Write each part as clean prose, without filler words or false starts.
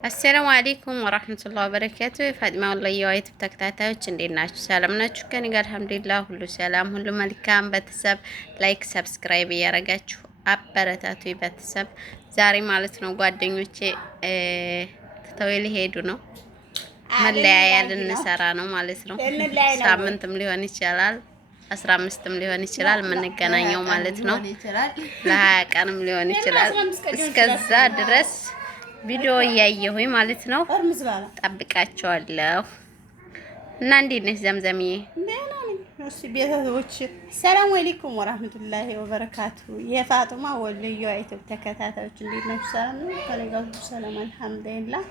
አሰላሙ አለይኩም ወራህመቱላሂ ወበረካቱ። ፋጢማ ወላሂ ዩቲዩብ ተከታታዮች እንዴት ናችሁ? ሰላም ናችሁ? ከኔ ጋር አልሐምዱሊላህ ሁሉ ሰላም ሁሉ መልካም። ቤተሰብ ላይክ ሰብስክራይብ እያረጋችሁ አበረታቱ ቤተሰብ። ዛሬ ማለት ነው ጓደኞቼ ትተው ሊሄዱ ነው። መለያያ ልንሰራ ነው ማለት ነው። ሳምንትም ሊሆን ይችላል 15ም ሊሆን ይችላል የምንገናኘው ማለት ነው። ለ20 ቀንም ሊሆን ይችላል። እስከዛ ድረስ ቪዲዮ እያየሁኝ ማለት ነው። ጠብቃቸዋለሁ። እና እንዴት ነሽ ዘምዘምዬ? ቤተሰቦች ሰላም አለይኩም ወራህመቱላሂ ወበረካቱ። የፋጡማ ወልዩ ዩቲዩብ ተከታታዮች እንዴት ናችሁ? ሰላም ነው? ከነጋቱ ሰላም አልሐምዱሊላህ።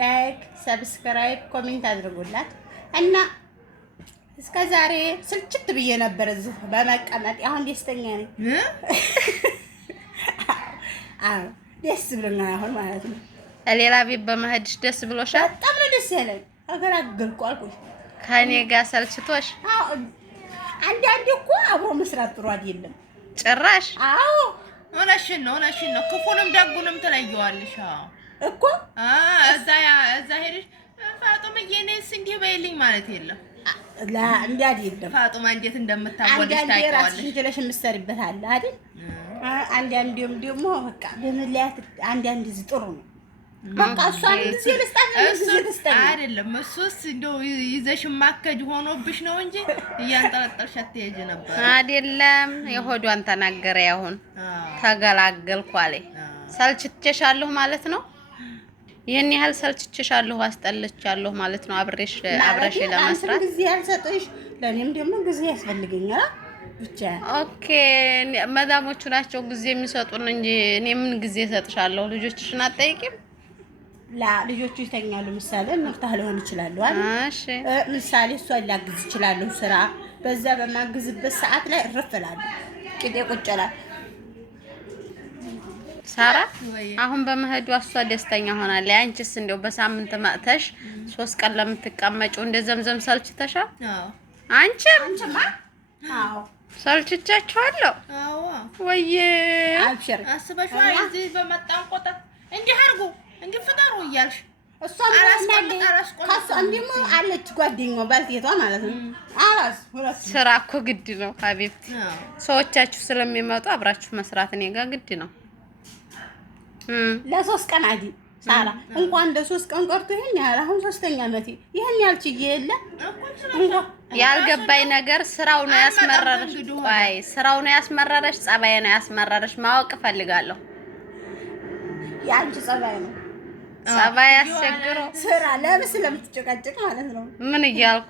ላይክ ሰብስክራይብ ኮሜንት አድርጉላት እና እስከ ዛሬ ስልችት ብዬ ነበር እዚህ በመቀመጥ አሁን ደስተኛ ነኝ። ደስ ብሎኛል አሁን ማለት ነው። ሌላ ቤት በመሄድሽ ደስ ብሎሻል? በጣም ነው ደስ ያለኝ። አገራገልኩ አልኩሽ። ከኔ ጋር ሰልችቶሽ? አዎ አንዳንዴ እኮ አብሮ መስራት ጥሩ አይደለም ጭራሽ። አዎ ሆነሽን ነው ክፉንም ደጉንም ትለየዋለሽ። አዎ እኮ እዛ ሄደሽ ፋጡምዬ እኔስ እንዲህ በይልኝ ማለት የለም። ላ እንዲህ አይደለም። ፋጡማ እንዴት እንደምታወልሽ ታውቂዋለሽ። ራስሽን ችለሽ የምትሰሪበት አለ አይደል? አንዳንዴም ደግሞ በቃ በመለያት አንዳንድ ጥሩ ነው። በቃ እሷን ሲልስጣን አይደለም እሱስ እንደው ይዘሽ ማከጅ ሆኖብሽ ነው እንጂ እያንጠለጠልሽ አትሄጂ ነበር አይደለም። የሆዷን ተናገረ። ያሁን ተገላገልኩ አለኝ። ሰልችቼሻለሁ ማለት ነው። ይሄን ያህል ሰልችቼሻለሁ አስጠልቻለሁ ማለት ነው። አብረሽ ለመስራት ጊዜ ያልሰጠሽ ለኔም ደግሞ ጊዜ ያስፈልገኛል ብቻ። ኦኬ መዳሞቹ ናቸው ጊዜ የሚሰጡን እንጂ እኔ ምን ጊዜ እሰጥሻለሁ? ልጆችሽን አትጠይቂም? ላ ልጆቹ ይተኛሉ። ምሳሌ መፍታህ ሊሆን ይችላል አይደል? እሺ ምሳሌ እሷ ላግዝ ይችላል ስራ። በዛ በማግዝበት ሰዓት ላይ እረፍላለሁ። ቅዴ ቁጭላል ሳራ አሁን በመሄዷ እሷ ደስተኛ ሆናለች። አንቺስ እንደው በሳምንት መጥተሽ 3 ቀን ለምትቀመጪው እንደ ዘምዘም ሰልችተሻል? አዎ አንቺማ አዎ ሰልችቻችኋለሁ። አዎ ወይ አብሽር አስበሽዋል። እዚህ በመጣን ቁጥር እንዲህ አድርጉ እንዲህ ፍጠሩ እያልሽ እሷም እንዲሞ አለች ጓደኛዋ ባልቴቷ ማለት ነው። አላስ ሁለት ስራ እኮ ግድ ነው ሀቢብቲ። ሰዎቻችሁ ስለሚመጡ አብራችሁ መስራት እኔ ጋር ግድ ነው። ለ3 ቀን አዲ ሳራ እንኳን ለ3 ቀን ቀርቶ ይሄን ያህል አሁን 3ኛ ዓመቴ ይሄን ያልችዬ የለ ያልገባኝ ነገር ስራው ነው ያስመረረሽ። ቆይ ስራው ነው ያስመረረሽ? ጸባይ ነው ያስመረረሽ? ማወቅ እፈልጋለሁ። ያንቺ ጸባይ ነው። ጸባይ ያስቸግረው ስራ ለምን ስለምትጨቃጨቅ ማለት ነው። ምን እያልኩ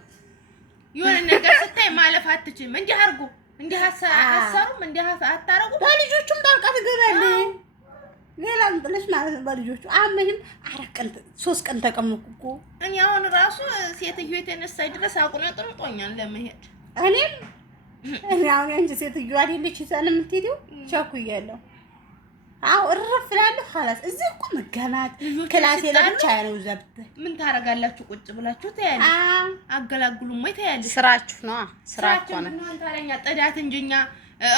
የሆነ ነገር ስታይ ማለፍ አትችይም። እንዲህ አድርጉ እንዲህ አሰሩም እንዲህ አታረጉ። በልጆቹም ጣልቃ ትገባለች። ሌላም ጥለሽ ማለት ነው። በልጆቹ አመኝም 4 ቀን 3 ቀን ተቀመጥኩ እኮ እኔ አሁን ራሱ ሴትዮ የተነሳይ ድረስ አቁነጥርጦኛል ለመሄድ። እኔ አሁን አንቺ ሴትዮ አይደለች ይዛን የምትሄደው ቸኩያለሁ። አዎ እረፍ እላለሁ። خلاص እዚህ እኮ መገናት ክላሴ ለብቻ ነው። ዘብት ምን ታረጋላችሁ? ቁጭ ብላችሁ ታያለሽ። አገላግሉም ወይ ታያለሽ። ስራችሁ ነው። ስራችሁ ነው። ምን ታረኛ ጥዳት እንጂኛ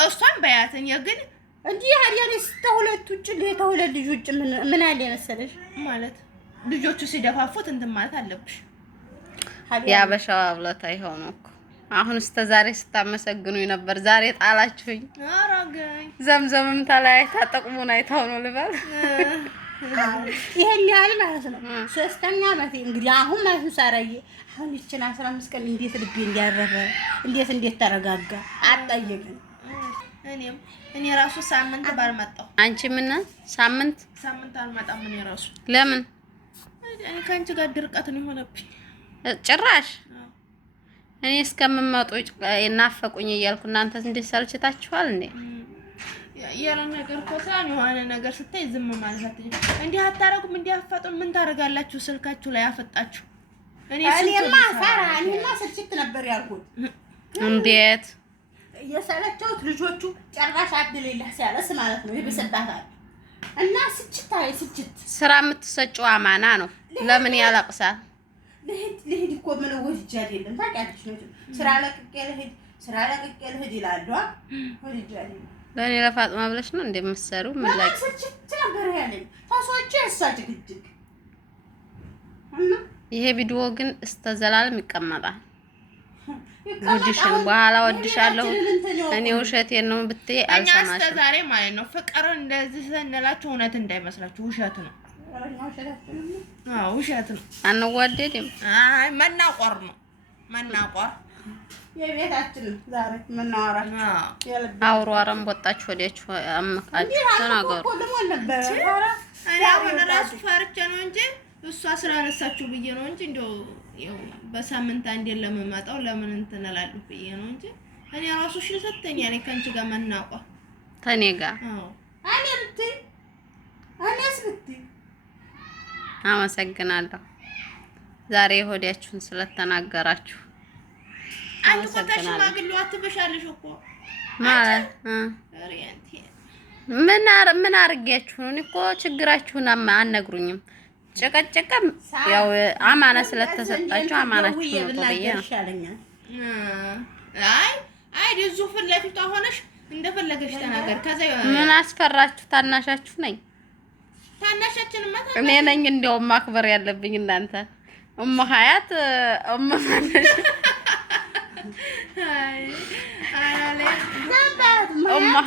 እሷን በያተኛ ግን እንዲህ ያያለሽ ተሁለት ውጭ ለተሁለት ልጅ ውጭ ምን አለ መሰለሽ ማለት ልጆቹ ሲደፋፉት እንትን ማለት አለብሽ። ያበሻው አብለታ ይሆን እኮ አሁን እስከ ዛሬ ስታመሰግኑኝ ነበር። ዛሬ ጣላችሁኝ። አራገኝ ዘምዘምም ተለያይታ ጥቅሙን አይታው ነው ልበል። ይሄን ያህል ማለት ነው። 3ኛ ዓመቴ እንግዲህ አሁን ማለት ነው። ሳራዬ አሁን ይችን 15 ቀን እንዴት ልቤ እንዲያረፈ እንዴት ተረጋጋ አጣየኝ። እኔ ራሱ ሳምንት ባልመጣሁ። አንቺ ምን ሳምንት አልመጣም። እኔ ራሱ ለምን እኔ ካንቺ ጋር ድርቀት ነው የሆነብኝ ጭራሽ። እኔ እስከምመጡ እናፈቁኝ እያልኩ እናንተ እንዴት ሰልችታችኋል እንዴ? ያለ ነገር ኮሳን የሆነ ነገር ስታይ ዝም ማለት አትችልም። እንዲህ አታረጉም እንዲህ አፈጡን ምን ታረጋላችሁ? ስልካችሁ ላይ አፈጣችሁ። እኔማ ሳራ እኔማ ስልችት ነበር ያልኩት። እንዴት የሰለቸውት ልጆቹ ጨራሽ አድልልህ ሲያለስ ማለት ነው ይብስባታል። እና ስችት ስራ የምትሰጪው አማና ነው። ለምን ያለቅሳል? ልሂድ እኮ ምን ወድጄ አይደለም ታውቂያለሽ ነው። ስራ ለቅቄ ልሂድ ይላሉ። ወድጄ አይደለም ለኔ ለፋጥማ ብለሽ ነው እንደምትሰሩ ምን ላይ ስችት ነበር ያለኝ። ታሶቼ እሷ ጭግጭግ ይሄ ቪዲዮ ግን እስከ ዘላለም ይቀመጣል። ጉድሽን በኋላ ወድሻለሁ እኔ ውሸቴን ነው ብትይ አልሰማሽም። እኛ እስከ ዛሬ ማለት ነው ፍቅርን እንደዚህ ስንላችሁ እውነት እንዳይመስላችሁ ውሸት ነው። ውሸት ነው። አንዋደድም። አይ መናቆር ነው መናቆር። የቤታችን ዛሬ መናወራችሁ አውሮ አረም ወጣችሁ ወዲያችሁ አመቃችሁ ተናገሩ። እኔ አሁን ራሱ ፈርቼ ነው እንጂ እሷ ስላነሳችሁ ብዬ ነው እንጂ እንደው ያው በሳምንት አንዴ ለመማጣው ለምን እንትን እላለሁ ብዬ ነው እንጂ እኔ ራሱ እሺ ሰተኛ ነኝ ከአንቺ ጋር መናቆር ተኔ ጋር። አመሰግናለሁ ዛሬ ሆዲያችሁን ስለተናገራችሁ። አንቺ ቆጣሽ ማግሉ አትበሻለሽ እኮ ማለት ምን አርጋችሁ ነው? እኔ እኮ ችግራችሁን አነግሩኝም። ጨቀጨቀም ያው አማና ስለተሰጣችሁ አማናችሁ ነው ተብዬ ነው። አይ ዲዙ ፊት ለፊቷ ሆነሽ እንደፈለገሽ ተናገር። ከዛ ምን አስፈራችሁ? ታናሻችሁ ነኝ። ታናሻችንማ እኔ ነኝ እንደውም ማክበር ያለብኝ እናንተ። ሀያት ማነሽ?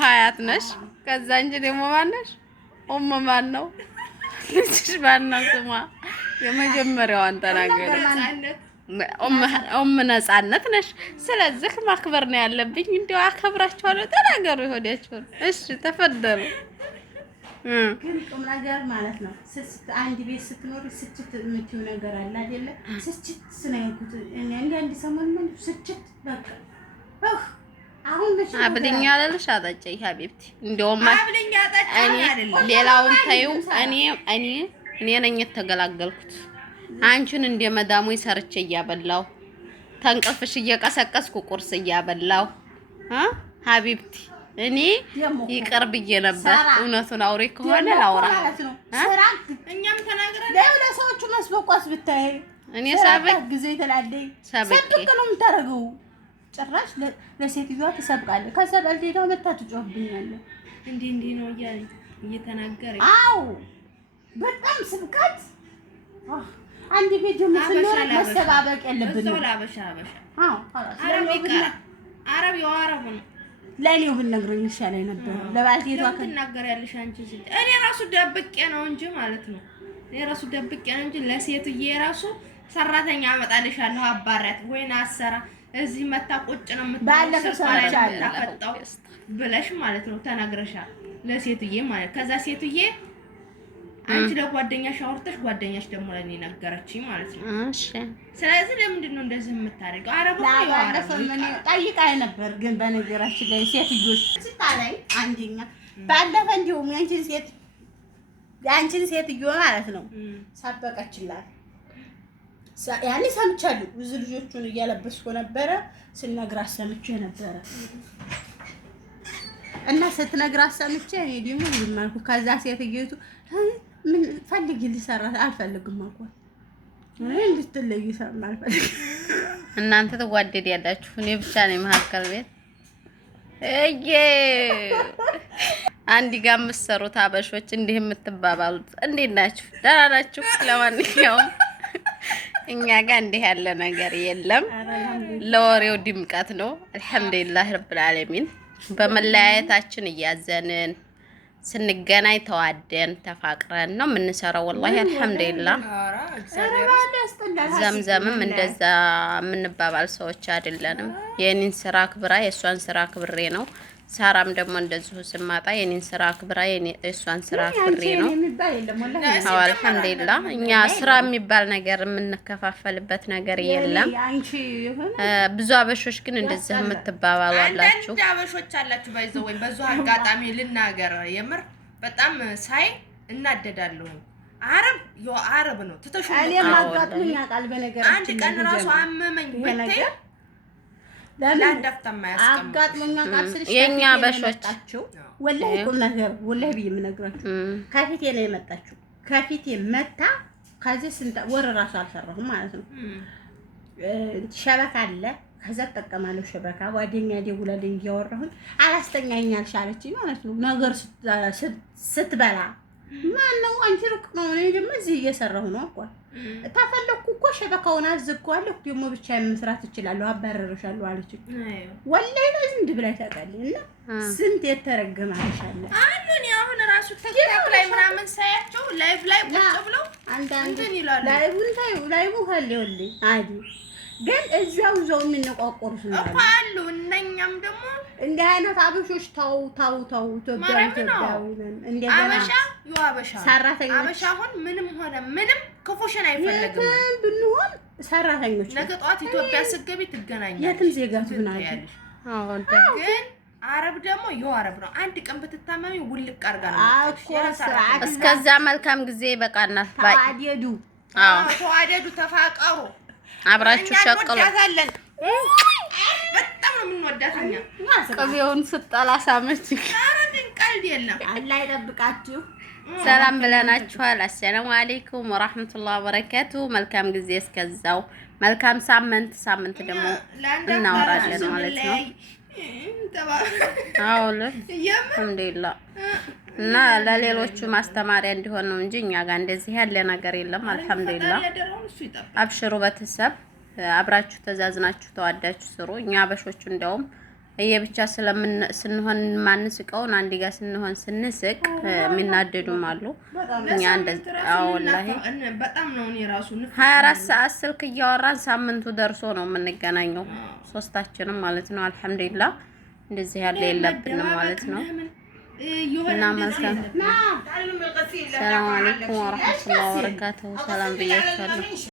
ሀያት ነሽ። ከዛ እንጂ ደግሞ ማነሽ? ማን ነው? ልጅሽ ማን ነው ስሟ? የመጀመሪያዋን ተናገሪ። ነፃነት ነሽ። ስለዚህ ማክበር ነው ያለብኝ። እንደው አከብራችኋለሁ። ተናገሩ ይሆዳችሁ። እሺ ተፈደሩ። ግን ቁም ነገር ማለት ነው። አንድ ቤት ስትኖር ስችት የምትይው ነገር አለ አይደለ? ስችት ስናይኩት እኔ አንድ ሰሞን ምን ስችት በቃ አሁን አብልኛ አለልሽ አጠጨኝ ሀቢብቲ። እንደውም እኔ ሌላውን ታዩ እኔ ነኝ የተገላገልኩት። አንቺን እንደ መዳሙ ሰርቼ እያበላው ተንቀፍሽ እየቀሰቀስኩ ቁርስ እያበላው ሀቢብቲ እኔ ይቅር ብዬ ነበር። እውነቱን አውሬ ከሆነ ላውራ እኛም ተናግረን ለሰዎቹ መስበቋስ ብታይ እኔ ሰብቅ ጊዜ ተላደይ ሰብቅ ነው የምታረገው። ጭራሽ ለሴትዮዋ ትሰብቃለህ። ከሰበል ሄደው መታ ትጮህብኛለህ። እንዴ ነው እየተናገረ አው በጣም ስብከት አንድ ቪዲዮ መስሎኝ መሰባበቅ የለብንም። አው አረብ ያወራው ነው ለኔው ብነግረኝ ይሻለኝ ነበር። ለባልቴቷ ትናገሪያለሽ አንቺ ሲል እኔ ራሱ ደብቄ ነው እንጂ ማለት ነው። እኔ ራሱ ደብቄ ነው እንጂ ለሴትዬ ራሱ ሰራተኛ አመጣልሻለሁ አባራት ወይና አሰራ እዚህ መታ ቁጭ ነው የምትባለው ብለሽ ማለት ነው ተናግረሻል ለሴትዬ ማለት። ከዛ ሴትዬ አንቺ ለጓደኛሽ አውርተሽ ጓደኛሽ ደግሞ ለኔ ነገረችኝ ማለት ነው። እሺ ስለዚህ ለምንድን ነው እንደዚህ የምታደርገው? አረብ እኮ ያወራል ጠይቃይ ነበር። ግን በነገራችን ላይ ሴትዮሽ ስታላይ አንደኛ ባለፈ እንዲሁም ያንቺን ሴትዮ ማለት ነው ሳበቀችላት። ያኔ ሰምቻለሁ። ብዙ ልጆቹን እያለበስኩ ነበረ ስነግራት ሰምቼ ነበረ እና ስትነግራት ሰምቼ እኔ ደግሞ ዝም አልኩ። ከዛ ሴትዮቱ ምን ፈልጊ ሊሰራ አልፈልግም አልኳት። እንድትለዩ አልፈልግም። እናንተ ተጓደድ ያላችሁ እኔ ብቻ ነኝ መሀከል ቤት አንድ ጋር የምትሰሩት አበሾች እንዲህ የምትባባሉት እንዴት ናችሁ? ደህና ናችሁ? ለማንኛውም እኛ ጋር እንዲህ ያለ ነገር የለም። ለወሬው ድምቀት ነው። አልሐምዱሊላህ ረብል ዓለሚን። በመለያየታችን እያዘንን ስንገናኝ ተዋደን ተፋቅረን ነው የምንሰራው። ወላሂ አልሐምዱሊላህ። ዘምዘምም እንደዛ የምንባባል ሰዎች አይደለንም። የኔን ስራ አክብራ የእሷን ስራ አክብሬ ነው። ሳራም ደግሞ እንደዚሁ ስማጣ የኔን ስራ አክብራ የእሷን ስራ አክብሬ ነው። አዎ አልሐምዱሊላህ። እኛ ስራ የሚባል ነገር የምንከፋፈልበት ነገር የለም። ብዙ አበሾች ግን እንደዚህ የምትባባሉ አላችሁ። አንድ አበሾች አላችሁ ባይዘው ወይ በዙ አጋጣሚ ልናገር የምር በጣም ሳይ እናደዳለሁ። አረብ ነው ተተሹ አጋጥሞኝ አቃል በነገር አንድ ቀን ራሱ አመመኝ በተይ ለአንዳፍታማ ያስቀምጥ የኛ በሾቻችሁ ወላሂ ቁም ነገር ወላሂ ብዬ የምነግራችሁ ከፊቴ ነው የመጣችሁ። ከፊቴ መታ ከዚህ ስንት ወር ራሱ አልሰራሁም ማለት ነው። ሸበካ አለ ከዛ ተጠቀማለሁ። ሸበካ ጓደኛ ደውላልኝ እያወራሁኝ አላስተኛኛል ሻለችኝ ማለት ነው። ነገር ስትበላ ማነው አንቺ ሩቅ ነው። እኔ ደግሞ እዚህ እየሰራሁ ነው እኮ ታፈለኩ እኮ ሸበካውን አዝግዋለሁ። ደግሞ ብቻ መስራት እችላለሁ፣ አባረርሻለሁ አለች። ወላሂ ለዚህ እንድ ብላይ ታውቃለህ። እና ስንት የተረገመ አልሻለ አሉን። አሁን ራሱ ተክታክ ላይ ምናምን ሳያቸው ላይቭ ላይ ቁጭ ብለው አንዳንድ ላይቡ ካለ ወላሂ አዲ ግን እዛው የሚነቋቆሩት ነው አሉ። እነኛም ደግሞ እንደ አይነት አበሾች ታው ኢትዮጵያዊ ነን። እንደ አበሻ አበሻ ሰራተኞች አበሻ አሁን ምንም ሆነ ምንም ክፉሽን አይፈልግም። ብንሆን ሰራተኞች ነገ ጠዋት ኢትዮጵያ ስትገቢ ትገናኛለሽ። የትም ዜጋ ትሆናለሽ። ግን አረብ ደግሞ አረብ ነው። አንድ ቀን ብትታመሚ ውልቅ አርጋ ነው እስከዛ መልካም ጊዜ ይበቃናል። ተዋደዱ፣ ተዋደዱ፣ ተፋቀሩ፣ አብራችሁ ሸቅሉ። በጣም ነው የምንወዳት እኛ። ቅቤውን ስጠላ ሳመች። አረብን ቀልድ የለም። አላህ ይጠብቃችሁ። ሰላም ብለናችኋል። አሰላሙ አለይኩም ወራህመቱላሂ ወበረካቱ። መልካም ጊዜ እስከዛው መልካም ሳምንት ደግሞ እናወራለን ማለት ነው። አልሐምዱሊላህ እና ለሌሎቹ ማስተማሪያ እንዲሆን ነው እንጂ እኛ ጋር እንደዚህ ያለ ነገር የለም። አልሐምዱሊላህ አብሽሩ ቤተሰብ፣ አብራችሁ ተዛዝናችሁ ተዋዳችሁ ስሩ። እኛ አበሾቹ እንደውም እየብቻ ስንሆን ማንስቀውን አንድ ጋር ስንሆን ስንስቅ የሚናደዱም አሉ። እኛ እንደዚህ ወላሂ በጣም ነው። እኔ ራሱ 24 ሰዓት ስልክ እያወራን ሳምንቱ ደርሶ ነው የምንገናኘው ሶስታችንም ማለት ነው። አልሐምዱሊላህ እንደዚህ ያለ የለብንም ማለት ነው። እና መልካም ሰላም አለይኩም ወራህመቱላሂ ወበረካቱሁ። ሰላም ብያችኋለሁ።